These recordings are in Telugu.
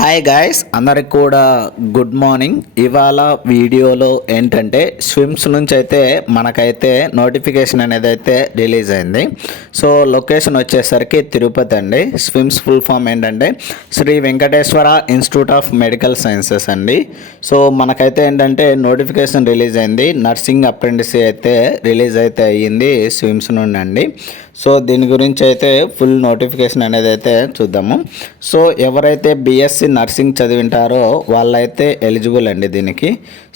హాయ్ గాయ్స్, అందరికి కూడా గుడ్ మార్నింగ్. ఇవాళ వీడియోలో ఏంటంటే స్విమ్స్ నుంచి అయితే మనకైతే నోటిఫికేషన్ అనేది అయితే రిలీజ్ అయింది. సో లొకేషన్ వచ్చేసరికి తిరుపతి అండి. స్విమ్స్ ఫుల్ ఫామ్ ఏంటంటే Sri Venkateswara institute of medical sciences అండి. సో మనకైతే ఏంటంటే నోటిఫికేషన్ రిలీజ్ అయింది. నర్సింగ్ అప్రెంటిస్ అయితే రిలీజ్ అయితే అయ్యింది స్విమ్స్ నుండి అండి. సో దీని గురించి అయితే ఫుల్ నోటిఫికేషన్ అనేది అయితే చూద్దాము. సో ఎవరైతే బిఎస్సి నర్సింగ్ చదివింటారో వాళ్ళైతే ఎలిజిబుల్ అండి దీనికి.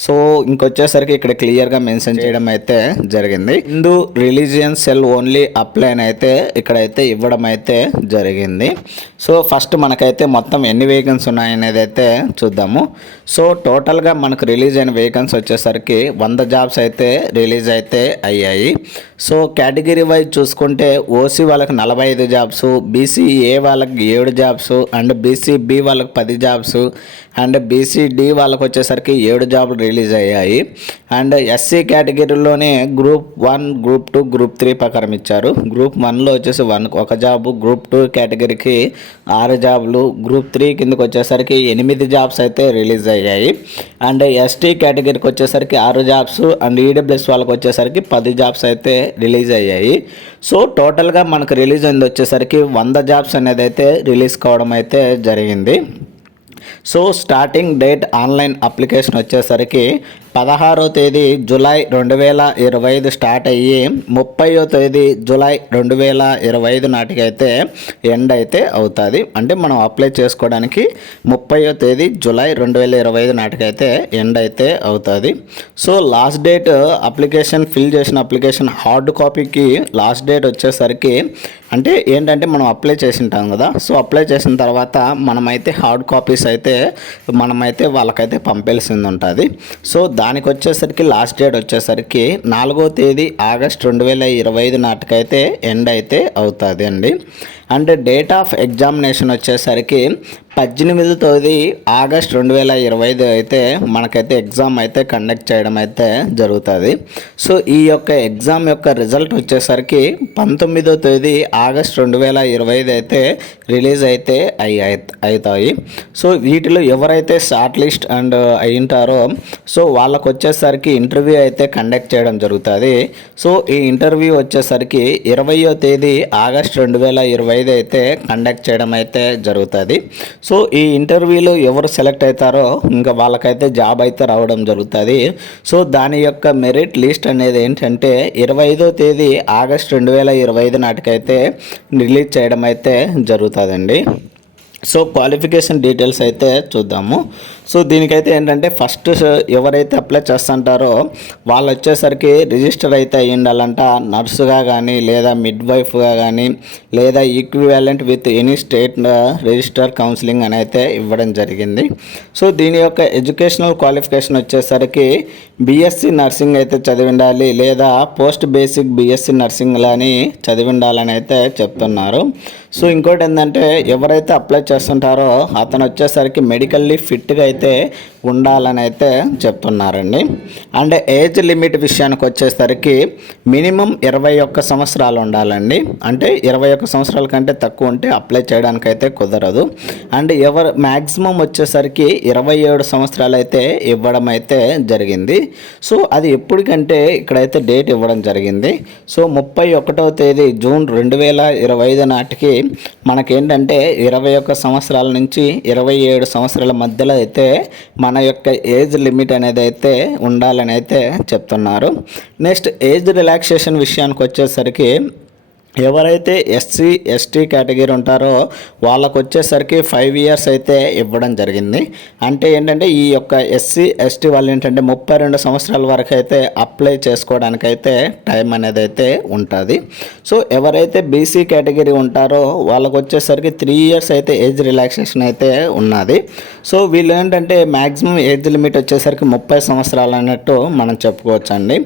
సో ఇంకొచ్చేసరికి ఇక్కడ క్లియర్గా మెన్షన్ చేయడం అయితే జరిగింది. Hindu religion cell only apply అని అయితే ఇక్కడైతే ఇవ్వడం అయితే జరిగింది. సో ఫస్ట్ మనకైతే మొత్తం ఎన్ని వేకెన్సీ ఉన్నాయనేది అయితే చూద్దాము. సో టోటల్గా మనకు రిలీజ్ అయిన వేకెన్సీ వచ్చేసరికి 100 జాబ్స్ అయితే రిలీజ్ అయితే అయ్యాయి. సో కేటగిరీ వైజ్ చూసుకుంటే ఓసీ వాళ్ళకి 45 జాబ్స్, బీసీఏ వాళ్ళకి 7 జాబ్స్, అండ్ బీసీబీ వాళ్ళకి 10 జాబ్స్, అండ్ బీసీడీ వాళ్ళకి వచ్చేసరికి 7 జాబ్లు రిలీజ్ అయ్యాయి. అండ్ ఎస్సీ కేటగిరీలోనే గ్రూప్ 1, గ్రూప్ 2, గ్రూప్ 3 ప్రకారం ఇచ్చారు. గ్రూప్ 1లో వచ్చేసి 1 జాబు, గ్రూప్ 2 కేటగిరీకి 6 జాబులు, గ్రూప్ 3 కిందకి వచ్చేసరికి 8 జాబ్స్ అయితే రిలీజ్ అయ్యాయి. అండ్ ఎస్టీ కేటగిరీకి వచ్చేసరికి 6 జాబ్స్, అండ్ ఈడబ్ల్యూఎస్ వాళ్ళకి వచ్చేసరికి 10 జాబ్స్ అయితే రిలీజ్ అయ్యాయి. సో టోటల్గా మనకు రిలీజ్ అయింది వచ్చేసరికి 100 జాబ్స్ అనేది అయితే రిలీజ్ కావడం అయితే జరిగింది. So starting date online application వచ్చేసరికి 16వ తేదీ జూలై 2025 స్టార్ట్ అయ్యి 30వ తేదీ జూలై 2025 నాటికైతే ఎండ్ అయితే అవుతుంది. అంటే మనం అప్లై చేసుకోవడానికి 30వ తేదీ జూలై 2025 నాటికైతే ఎండ్ అయితే అవుతుంది. So last date application fill చేసిన అప్లికేషన్ హార్డ్ కాపీకి లాస్ట్ డేట్ వచ్చేసరికి అంటే ఏంటంటే మనం అప్లై చేసి ఉంటాం కదా. సో అప్లై చేసిన తర్వాత మనమైతే హార్డ్ కాపీస్ అయితే మనమైతే వాళ్ళకైతే పంపాల్సింది ఉంటుంది. సో దానికి వచ్చేసరికి లాస్ట్ డేట్ వచ్చేసరికి 4వ తేదీ ఆగస్ట్ 2025 నాటికైతే ఎండ్ అయితే అవుతుంది అండి. అండ్ డేట్ ఆఫ్ ఎగ్జామినేషన్ వచ్చేసరికి 18వ తేదీ ఆగస్ట్ 2025 అయితే మనకైతే ఎగ్జామ్ అయితే కండక్ట్ చేయడం అయితే జరుగుతుంది. సో ఈ యొక్క ఎగ్జామ్ యొక్క రిజల్ట్ వచ్చేసరికి 19వ తేదీ ఆగస్ట్ 2025 అయితే రిలీజ్ అయితే అవుతాయి. సో వీటిలో ఎవరైతే షార్ట్ లిస్ట్ అండ్ అయ్యింటారో సో వాళ్ళకు వచ్చేసరికి ఇంటర్వ్యూ అయితే కండక్ట్ చేయడం జరుగుతుంది. సో ఈ ఇంటర్వ్యూ వచ్చేసరికి 20వ తేదీ ఆగస్ట్ 2025 అయితే కండక్ట్ చేయడం అయితే జరుగుతుంది. సో ఈ ఇంటర్వ్యూలో ఎవరు సెలెక్ట్ అవుతారో ఇంకా వాళ్ళకైతే జాబ్ అయితే రావడం జరుగుతుంది. సో దాని యొక్క మెరిట్ లిస్ట్ అనేది ఏంటంటే 25వ తేదీ ఆగస్ట్ 2025 నాటికైతే రిలీజ్ చేయడం అయితే జరుగుతుందండి. సో క్వాలిఫికేషన్ డీటెయిల్స్ అయితే చూద్దాము. సో దీనికైతే ఏంటంటే ఫస్ట్ ఎవరైతే అప్లై చేస్తుంటారో వాళ్ళు వచ్చేసరికి రిజిస్టర్ అయితే అయ్యి ఉండాలంట. నర్సుగా కానీ లేదా మిడ్ వైఫ్గా కానీ లేదా equivalent with any state register counselling అని అయితే ఇవ్వడం జరిగింది. సో దీని యొక్క ఎడ్యుకేషనల్ క్వాలిఫికేషన్ వచ్చేసరికి బీఎస్సీ నర్సింగ్ అయితే చదివి ఉండాలి, లేదా పోస్ట్ బేసిక్ బీఎస్సీ నర్సింగ్ అని చదివి ఉండాలని అయితే చెప్తున్నారు. సో ఇంకోటి ఏంటంటే ఎవరైతే అప్లై చేస్తుంటారో అతను వచ్చేసరికి మెడికల్లీ ఫిట్గా అయితే ఉండాలని అయితే చెప్తున్నారండి. అండ్ ఏజ్ లిమిట్ విషయానికి వచ్చేసరికి మినిమం 21 సంవత్సరాలు ఉండాలండి. అంటే 21 సంవత్సరాల కంటే తక్కువ ఉంటే అప్లై చేయడానికి అయితే కుదరదు. అండ్ మ్యాక్సిమం వచ్చేసరికి 27 సంవత్సరాలు అయితే ఇవ్వడం అయితే జరిగింది. సో అది ఎప్పటికంటే ఇక్కడైతే డేట్ ఇవ్వడం జరిగింది. సో 31వ తేదీ జూన్ 2025 నాటికి మనకేంటంటే 21 సంవత్సరాల నుంచి 27 సంవత్సరాల మధ్యలో అయితే మన యొక్క ఏజ్ లిమిట్ అనేది అయితే ఉండాలని అయితే చెప్తున్నారు. నెక్స్ట్ ఏజ్ రిలాక్సేషన్ విషయానికి వచ్చేసరికి ఎవరైతే ఎస్సీ ఎస్టీ కేటగిరీ ఉంటారో వాళ్ళకు వచ్చేసరికి 5 ఇయర్స్ అయితే ఇవ్వడం జరిగింది. అంటే ఏంటంటే ఈ యొక్క ఎస్సీ ఎస్టీ వాళ్ళు ఏంటంటే 32 సంవత్సరాల వరకు అయితే అప్లై చేసుకోవడానికైతే టైం అనేది అయితే ఉంటుంది. సో ఎవరైతే బీసీ కేటగిరీ ఉంటారో వాళ్ళకు వచ్చేసరికి 3 ఇయర్స్ అయితే ఏజ్ రిలాక్సేషన్ అయితే ఉన్నది. సో వీళ్ళు ఏంటంటే మ్యాక్సిమం ఏజ్ లిమిట్ వచ్చేసరికి 30 సంవత్సరాలు అన్నట్టు మనం చెప్పుకోవచ్చండి.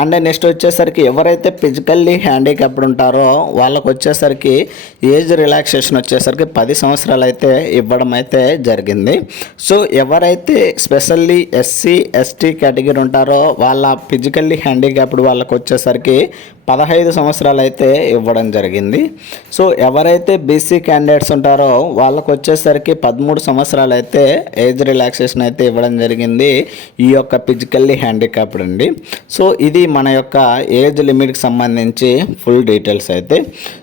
అండ్ నెక్స్ట్ వచ్చేసరికి ఎవరైతే ఫిజికల్లీ హ్యాండిక్యాప్డ్ ఉంటారో వాళ్ళకు వచ్చేసరికి ఏజ్ రిలాక్సేషన్ వచ్చేసరికి 10 సంవత్సరాలు అయితే ఇవ్వడం అయితే జరిగింది. సో ఎవరైతే స్పెషల్లీ ఎస్సీ ఎస్టీ కేటగిరీ ఉంటారో వాళ్ళ ఫిజికల్లీ హ్యాండిక్యాప్డ్ వాళ్ళకు వచ్చేసరికి 15 సంవత్సరాలు అయితే ఇవ్వడం జరిగింది. సో ఎవరైతే బీసీ క్యాండిడేట్స్ ఉంటారో వాళ్ళకు వచ్చేసరికి 13 సంవత్సరాలు అయితే ఏజ్ రిలాక్సేషన్ అయితే ఇవ్వడం జరిగింది ఈ యొక్క ఫిజికల్లీ హ్యాండిక్యాప్డ్ అండి. సో ఇది మన యొక్క ఏజ్ లిమిట్కి సంబంధించి ఫుల్ డీటెయిల్స్ అయితే.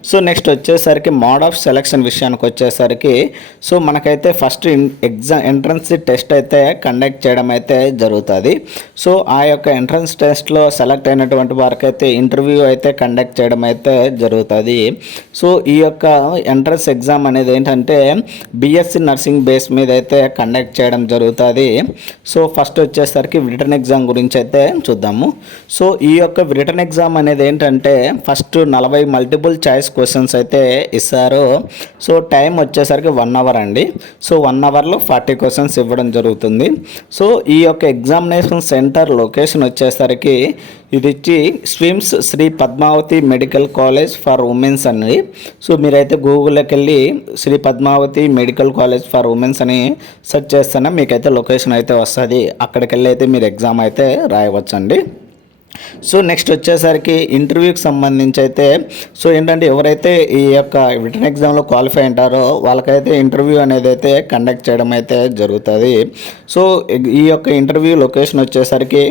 సో నెక్స్ట్ వచ్చేసరికి మోడ్ ఆఫ్ సెలక్షన్ విషయానికి వచ్చేసరికి సో మనకైతే ఫస్ట్ ఎంట్రన్స్ టెస్ట్ అయితే కండక్ట్ చేయడం అయితే జరుగుతుంది. సో ఆ యొక్క ఎంట్రన్స్ టెస్ట్లో సెలెక్ట్ అయినటువంటి వారికి అయితే ఇంటర్వ్యూ అయితే కండక్ట్ చేయడం అయితే జరుగుతుంది. సో ఈ యొక్క ఎంట్రన్స్ ఎగ్జామ్ అనేది ఏంటంటే బిఎస్సి నర్సింగ్ బేస్ మీద అయితే కండక్ట్ చేయడం జరుగుతుంది. సో ఫస్ట్ వచ్చేసరికి రిటర్న్ ఎగ్జామ్ గురించి అయితే చూద్దాము. సో ఈ యొక్క రిటర్న్ ఎగ్జామ్ అనేది ఏంటంటే ఫస్ట్ 40 మల్టిపుల్ చాయిస్ క్వశ్చన్స్ అయితే ఇస్తారు. సో టైం వచ్చేసరికి 1 అవర్ అండి. సో 1 అవర్లో 40 క్వశ్చన్స్ ఇవ్వడం జరుగుతుంది. సో ఈ యొక్క ఎగ్జామినేషన్ సెంటర్ లొకేషన్ వచ్చేసరికి ఇది ఇచ్చి SVIMS Sri Padmavathi medical college for womens అని. సో మీరైతే గూగుల్లోకి వెళ్ళి Sri Padmavathi medical college for womens అని సెర్చ్ చేస్తేనే మీకైతే లొకేషన్ అయితే వస్తుంది. అక్కడికి వెళ్ళి అయితే మీరు ఎగ్జామ్ అయితే రాయవచ్చండి. సో నెక్స్ట్ వచ్చేసరికి ఇంటర్వ్యూకి సంబంధించి అయితే సో ఏంటంటే ఎవరైతే ఈ యొక్క రిటర్న్ ఎగ్జామ్లో క్వాలిఫై ఉంటారో వాళ్ళకైతే ఇంటర్వ్యూ అనేది అయితే కండక్ట్ చేయడం అయితే జరుగుతుంది. సో ఈ యొక్క ఇంటర్వ్యూ లొకేషన్ వచ్చేసరికి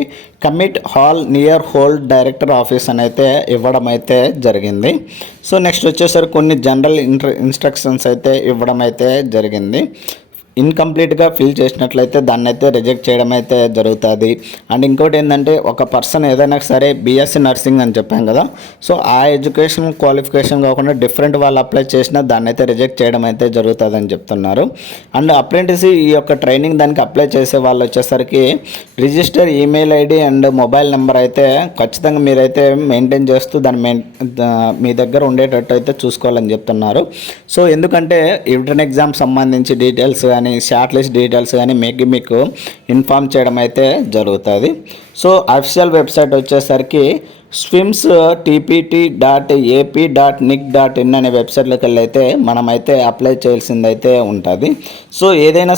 commit hall near whole director office అని అయితే ఇవ్వడం అయితే జరిగింది. సో నెక్స్ట్ వచ్చేసరికి కొన్ని జనరల్ ఇన్స్ట్రక్షన్స్ అయితే ఇవ్వడం అయితే జరిగింది. ఇన్కంప్లీట్గా ఫిల్ చేసినట్లయితే దాన్ని అయితే రిజెక్ట్ చేయడం అయితే జరుగుతుంది. అండ్ ఇంకోటి ఏంటంటే ఒక పర్సన్ ఏదైనా సరే బీఎస్సీ నర్సింగ్ అని చెప్పాం కదా, సో ఆ ఎడ్యుకేషన్ క్వాలిఫికేషన్ కాకుండా డిఫరెంట్ వాళ్ళు అప్లై చేసినా దాన్ని అయితే రిజెక్ట్ చేయడం అయితే జరుగుతుంది అని చెప్తున్నారు. అండ్ అప్రెంటిస్ ఈ యొక్క ట్రైనింగ్ దానికి అప్లై చేసే వాళ్ళు వచ్చేసరికి register email ID and mobile number అయితే ఖచ్చితంగా మీరైతే మెయింటైన్ చేస్తూ దాన్ని మీ దగ్గర ఉండేటట్టు అయితే చూసుకోవాలని చెప్తున్నారు. సో ఎందుకంటే రిటర్న్ ఎగ్జామ్ సంబంధించి డీటెయిల్స్ కానీ షార్ట్ లిస్ట్ డీటెయిల్స్ కానీ మీకు ఇన్ఫామ్ చేయడం అయితే జరుగుతుంది. సో అఫీషియల్ వెబ్సైట్ వచ్చేసరికి swims.tpt.ap.nic.in అనే వెబ్సైట్లోకి వెళ్ళి అయితే మనమైతే అప్లై చేయాల్సిందైతే ఉంటుంది. సో ఏదైనా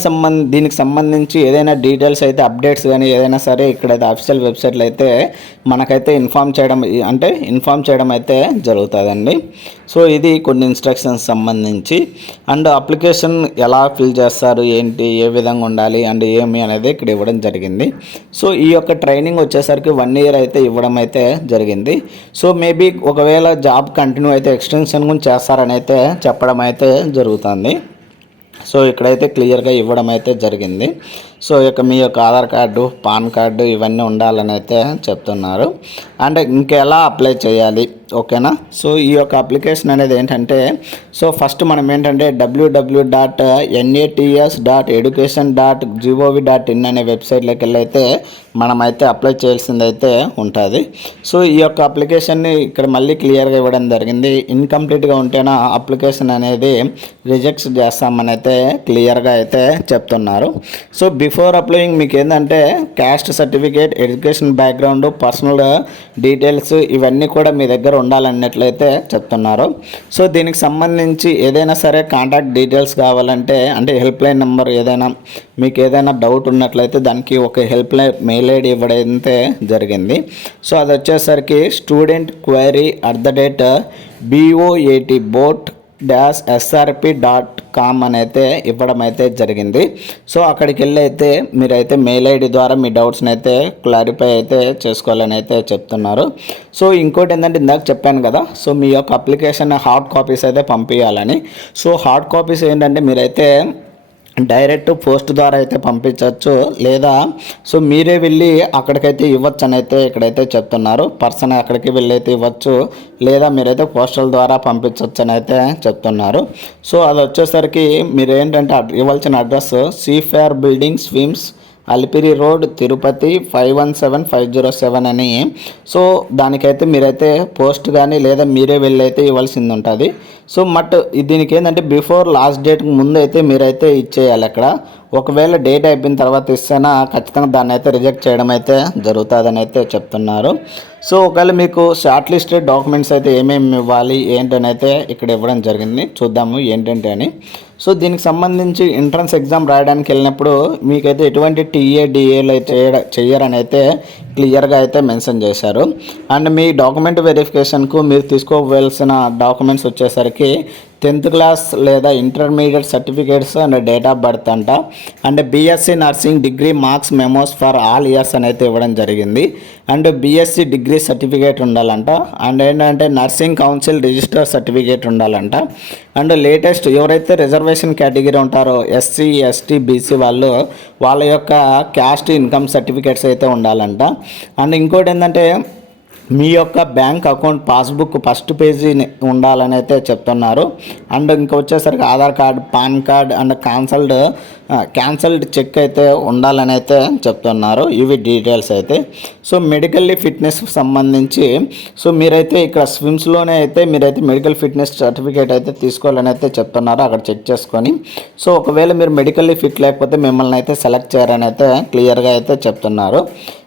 దీనికి సంబంధించి ఏదైనా డీటెయిల్స్ అయితే అప్డేట్స్ కానీ ఏదైనా సరే ఇక్కడైతే అఫీషియల్ వెబ్సైట్లో అయితే మనకైతే ఇన్ఫామ్ చేయడం అయితే జరుగుతుందండి. సో ఇది కొన్ని ఇన్స్ట్రక్షన్స్ సంబంధించి. అండ్ అప్లికేషన్ ఎలా ఫిల్ చేస్తారు, ఏంటి, ఏ విధంగా ఉండాలి అండ్ ఏమి అనేది ఇక్కడ ఇవ్వడం జరిగింది. సో ఈ యొక్క ట్రైనింగ్ వచ్చేసరికి 1 year అయితే ఇవ్వడం అయితే జరిగింది. సో మేబీ ఒకవేళ జాబ్ కంటిన్యూ అయితే ఎక్స్టెన్షన్ కూడా చేస్తారని అయితే చెప్పడం అయితే జరుగుతుంది. సో ఇక్కడైతే క్లియర్గా ఇవ్వడం అయితే జరిగింది. సో మీ యొక్క ఆధార్ కార్డు, పాన్ కార్డు ఇవన్నీ ఉండాలని అయితే చెప్తున్నారు. అండ్ ఇంకెలా అప్లై చేయాలి, ఓకేనా. సో ఈ యొక్క అప్లికేషన్ అనేది ఏంటంటే సో ఫస్ట్ మనం ఏంటంటే www.nats.education.gov.in అనే వెబ్సైట్లోకి వెళ్ళి అయితే మనమైతే అప్లై చేయాల్సిందైతే ఉంటుంది. సో ఈ యొక్క అప్లికేషన్ని ఇక్కడ మళ్ళీ క్లియర్గా ఇవ్వడం జరిగింది. ఇన్కంప్లీట్గా ఉంటేనా అప్లికేషన్ అనేది రిజెక్ట్ చేస్తామని అయితే క్లియర్గా అయితే చెప్తున్నారు. సో బిఫోర్ అప్లయింగ్ మీకు ఏంటంటే caste certificate, education background, personal details ఇవన్నీ కూడా మీ దగ్గర ఉండాలన్నట్లయితే చెప్తున్నారు. సో దీనికి సంబంధించి ఏదైనా సరే కాంటాక్ట్ డీటెయిల్స్ కావాలంటే అంటే హెల్ప్ లైన్ నెంబర్ మీకు ఏదైనా డౌట్ ఉన్నట్లయితే దానికి ఒక హెల్ప్ లైన్ మెయిల్ ఐడి ఇవ్వడం అయితే జరిగింది. సో అది వచ్చేసరికి student_boat-srp.com అని అయితే ఇవ్వడం అయితే జరిగింది. సో అక్కడికి వెళ్ళి అయితే మీరైతే మెయిల్ ఐడి ద్వారా మీ డౌట్స్ని అయితే క్లారిఫై అయితే చేసుకోవాలని అయితే చెప్తున్నారు. సో ఇంకోటి ఏంటంటే ఇందాక చెప్పాను కదా, సో మీ యొక్క అప్లికేషన్ హార్డ్ కాపీస్ అయితే పంపించాలని. సో హార్డ్ కాపీస్ ఏంటంటే మీరైతే డైరెక్ట్ పోస్ట్ ద్వారా అయితే పంపించవచ్చు, లేదా సో మీరే వెళ్ళి అక్కడికైతే ఇవ్వచ్చు అని అయితే ఇక్కడైతే చెప్తున్నారు. పర్సన్ అక్కడికి వెళ్ళి అయితే ఇవ్వచ్చు, లేదా మీరైతే పోస్టల్ ద్వారా పంపించవచ్చు అని అయితే చెప్తున్నారు. సో అది వచ్చేసరికి మీరు ఏంటంటే ఇవ్వాల్సిన అడ్రస్ సీఫేర్ బిల్డింగ్, స్విమ్స్, అలిపిరి రోడ్, తిరుపతి 517507 అని. సో దానికైతే మీరైతే పోస్ట్ కానీ లేదా మీరే వెళ్ళి అయితే ఇవ్వాల్సింది ఉంటుంది. సో దీనికి ఏంటంటే బిఫోర్ లాస్ట్ డేట్కి ముందు అయితే మీరైతే ఇచ్చేయాలి అక్కడ. ఒకవేళ డేట్ అయిపోయిన తర్వాత ఇస్తేనా ఖచ్చితంగా దాన్ని అయితే రిజెక్ట్ చేయడం అయితే జరుగుతుందని అయితే చెప్తున్నారు. సో ఒకవేళ మీకు షార్ట్ లిస్టెడ్ డాక్యుమెంట్స్ అయితే ఏమేమి ఇవ్వాలి ఏంటని అయితే ఇక్కడ ఇవ్వడం జరిగింది. చూద్దాము ఏంటంటే అని. సో దీనికి సంబంధించి ఎంట్రన్స్ ఎగ్జామ్ రాయడానికి వెళ్ళినప్పుడు మీకైతే ఎటువంటి టీఏ/డిఏలు అయితే చెయ్యరని అయితే క్లియర్గా అయితే మెన్షన్ చేశారు. అండ్ మీ డాక్యుమెంట్ వెరిఫికేషన్కు మీరు తీసుకోవాల్సిన డాక్యుమెంట్స్ వచ్చేసరికి 10th క్లాస్ లేదా intermediate certificates and date of birth అంట. And BSc nursing degree marks memos for all years అని అయితే ఇవ్వడం జరిగింది. అండ్ బీఎస్సీ డిగ్రీ సర్టిఫికేట్ ఉండాలంట. అండ్ ఏంటంటే నర్సింగ్ కౌన్సిల్ రిజిస్టర్ సర్టిఫికేట్ ఉండాలంట. అండ్ లేటెస్ట్ ఎవరైతే రిజర్వేషన్ కేటగిరీ ఉంటారో ఎస్సీ, ఎస్టీ, బీసీ వాళ్ళ యొక్క క్యాస్ట్ ఇన్కమ్ సర్టిఫికేట్స్ అయితే ఉండాలంట. అండ్ ఇంకోటి ఏంటంటే మీ యొక్క bank account passbook first page ఉండాలని అయితే చెప్తున్నారు. అండ్ ఇంకా వచ్చేసరికి Aadhaar card, PAN card and cancelled cheque అయితే ఉండాలని అయితే చెప్తున్నారు. ఇవి డీటెయిల్స్ అయితే. సో మెడికల్లీ ఫిట్నెస్ సంబంధించి సో మీరైతే ఇక్కడ స్విమ్స్లోనే అయితే మీరైతే మెడికల్ ఫిట్నెస్ సర్టిఫికేట్ అయితే తీసుకోవాలని అయితే చెప్తున్నారు. అక్కడ చెక్ చేసుకొని సో ఒకవేళ మీరు మెడికల్లీ ఫిట్ లేకపోతే మిమ్మల్ని అయితే సెలెక్ట్ చేయాలని అయితే క్లియర్గా అయితే చెప్తున్నారు.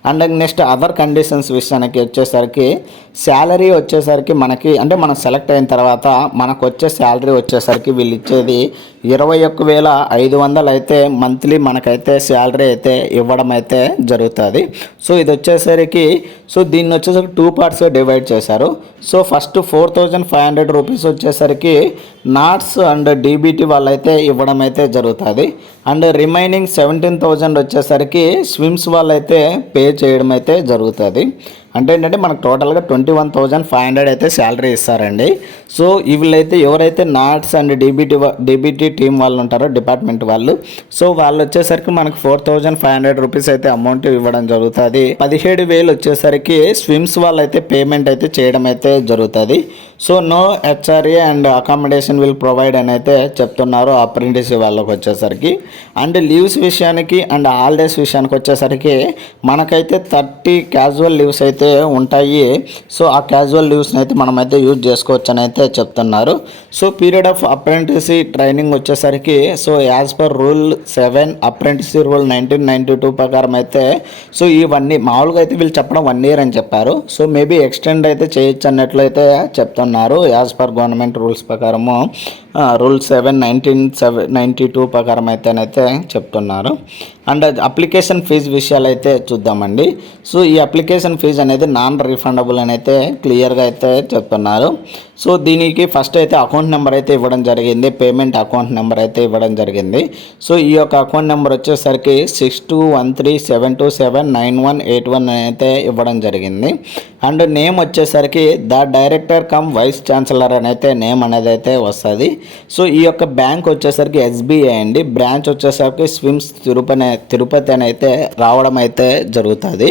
అండ్ నెక్స్ట్ అదర్ కండిషన్స్ విషయానికి వచ్చేసరికి శాలరీ వచ్చేసరికి మనకి అంటే మనం సెలెక్ట్ అయిన తర్వాత మనకు వచ్చే శాలరీ వచ్చేసరికి వీళ్ళు ఇచ్చేది 21,500 అయితే మంత్లీ మనకైతే శాలరీ అయితే ఇవ్వడం అయితే జరుగుతుంది. సో ఇది వచ్చేసరికి సో దీన్ని వచ్చేసరికి 2 పార్ట్స్గా డివైడ్ చేశారు. సో ఫస్ట్ 4,500 రూపీస్ వచ్చేసరికి నాట్స్ అండ్ డీబీటీ వాళ్ళైతే ఇవ్వడం అయితే జరుగుతుంది. అండ్ రిమైనింగ్ 17,000 వచ్చేసరికి స్విమ్స్ వాళ్ళైతే పే చేయడం అయితే జరుగుతుంది. అంటే ఏంటంటే మనకు టోటల్గా 21,500 అయితే శాలరీ ఇస్తారండి. సో వీళ్ళైతే ఎవరైతే నాట్స్ అండ్ డీబీటీ టీం వాళ్ళు ఉంటారో డిపార్ట్మెంట్ వాళ్ళు సో వాళ్ళు వచ్చేసరికి మనకు 4,500 రూపీస్ అయితే అమౌంట్ ఇవ్వడం జరుగుతుంది. 17,000 వచ్చేసరికి స్విమ్స్ వాళ్ళు అయితే పేమెంట్ అయితే చేయడం అయితే జరుగుతుంది. So no HRA and accommodation will provide అని అయితే చెప్తున్నారు అప్రెంటిస్ వాళ్ళకి వచ్చేసరికి. అండ్ లీవ్స్ విషయానికి అండ్ హాలిడేస్ విషయానికి వచ్చేసరికి మనకైతే 30 క్యాజువల్ లీవ్స్ అయితే ఉంటాయి. సో ఆ క్యాజువల్ లీవ్స్ని అయితే మనమైతే యూజ్ చేసుకోవచ్చు అని అయితే చెప్తున్నారు. So period of apprentice training వచ్చేసరికి so as per rule 7 apprentice rule 1992 ప్రకారం అయితే సో ఇవన్నీ మామూలుగా అయితే వీళ్ళు చెప్పడం 1 year అని చెప్పారు. సో మేబీ ఎక్స్టెండ్ అయితే చేయొచ్చు అన్నట్లయితే చెప్తున్నారు యాజ్ పర్ గవర్నమెంట్ రూల్స్ ప్రకారము రూల్ 7 1992 ప్రకారం అయితేనైతే చెప్తున్నారు. అండ్ అప్లికేషన్ ఫీజు విషయాలు అయితే చూద్దామండి. సో ఈ అప్లికేషన్ ఫీజు అనేది నాన్ రీఫండబుల్ అని అయితే క్లియర్గా అయితే చెప్తున్నారు. సో దీనికి ఫస్ట్ అయితే అకౌంట్ నెంబర్ అయితే ఇవ్వడం జరిగింది. పేమెంట్ అకౌంట్ నెంబర్ అయితే ఇవ్వడం జరిగింది. సో ఈ యొక్క అకౌంట్ నెంబర్ వచ్చేసరికి 621327279181 అయితే ఇవ్వడం జరిగింది. అండ్ నేమ్ వచ్చేసరికి the director cum vice chancellor అని అయితే నేమ్ అనేది అయితే వస్తుంది. సో ఈ యొక్క బ్యాంక్ వచ్చేసరికి ఎస్బీఐ అండి. బ్రాంచ్ వచ్చేసరికి స్విమ్స్ తిరుపతి అని అయితే రావడం అయితే జరుగుతుంది.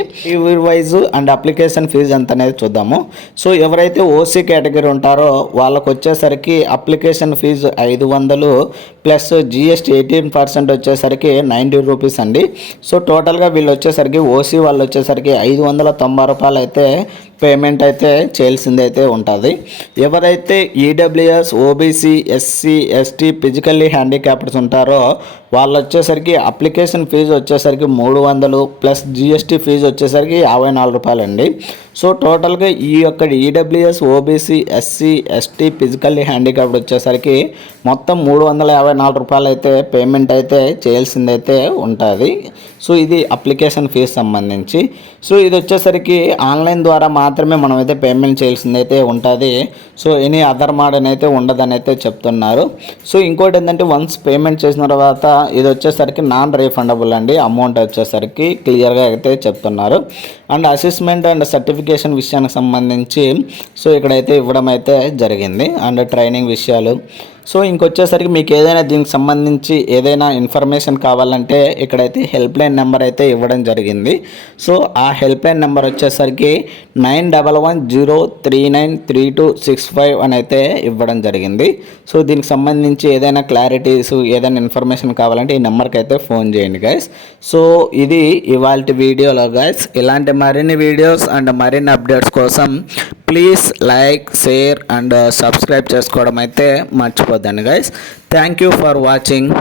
వైజ్ అండ్ అప్లికేషన్ ఫీజు ఎంత అనేది చూద్దాము. సో ఎవరైతే ఓసీ కేటగిరీ ఉంటారో వాళ్ళకు వచ్చేసరికి అప్లికేషన్ ఫీజు 500 ప్లస్ జిఎస్టీ 18% వచ్చేసరికి 90 రూపీస్ అండి. సో టోటల్గా వీళ్ళు వచ్చేసరికి ఓసీ వాళ్ళు వచ్చేసరికి 590 రూపాయలు అయితే పేమెంట్ అయితే చేయాల్సింది అయితే ఉంటుంది. ఎవరైతే EWS, OBC, SC, ST, physically handicappeds ఉంటారో వాళ్ళు వచ్చేసరికి అప్లికేషన్ ఫీజు వచ్చేసరికి 300 ప్లస్ జిఎస్టీ ఫీజు వచ్చేసరికి 54 రూపాయలు అండి. సో టోటల్గా ఈ యొక్క EWS, OBC, SC, ST, physically handicapped వచ్చేసరికి మొత్తం 354 రూపాయలు అయితే పేమెంట్ అయితే చేయాల్సింది అయితే ఉంటుంది. సో ఇది అప్లికేషన్ ఫీజు సంబంధించి. సో ఇది వచ్చేసరికి ఆన్లైన్ ద్వారా మాత్రమే మనం అయితే పేమెంట్ చేయాల్సింది అయితే ఉంటుంది. సో ఎనీ అదర్ మోడ్ అయితే ఉండదని అయితే చెప్తున్నారు. సో ఇంకోటి ఏంటంటే వన్స్ పేమెంట్ చేసిన తర్వాత ఇది వచ్చేసరికి నాన్ రీఫండబుల్ అండి. అమౌంట్ వచ్చేసరికి క్లియర్గా అయితే చెప్తున్నారు. అండ్ అసెస్మెంట్ అండ్ సర్టిఫికేషన్ విషయానికి సంబంధించి సో ఇక్కడైతే ఇవ్వడం అయితే జరిగింది. అండ్ ట్రైనింగ్ విషయాలు. సో ఇంకొచ్చేసరికి మీకు ఏదైనా దీనికి సంబంధించి ఏదైనా ఇన్ఫర్మేషన్ కావాలంటే ఇక్కడైతే హెల్ప్ లైన్ నెంబర్ అయితే ఇవ్వడం జరిగింది. సో ఆ హెల్ప్ లైన్ నెంబర్ వచ్చేసరికి 9110393265 అని అయితే ఇవ్వడం జరిగింది. సో దీనికి సంబంధించి ఏదైనా క్లారిటీస్ ఏదైనా ఇన్ఫర్మేషన్ కావాలంటే ఈ నెంబర్కి అయితే ఫోన్ చేయండి గైస్. సో ఇది ఇవాల్టి వీడియోలో గైస్. ఇలాంటి మరిన్ని వీడియోస్ అండ్ మరిన్ని అప్డేట్స్ కోసం please like, share and subscribe చేసుకోవడం అయితే మర్చిపోద్దండి guys. Thank you for watching.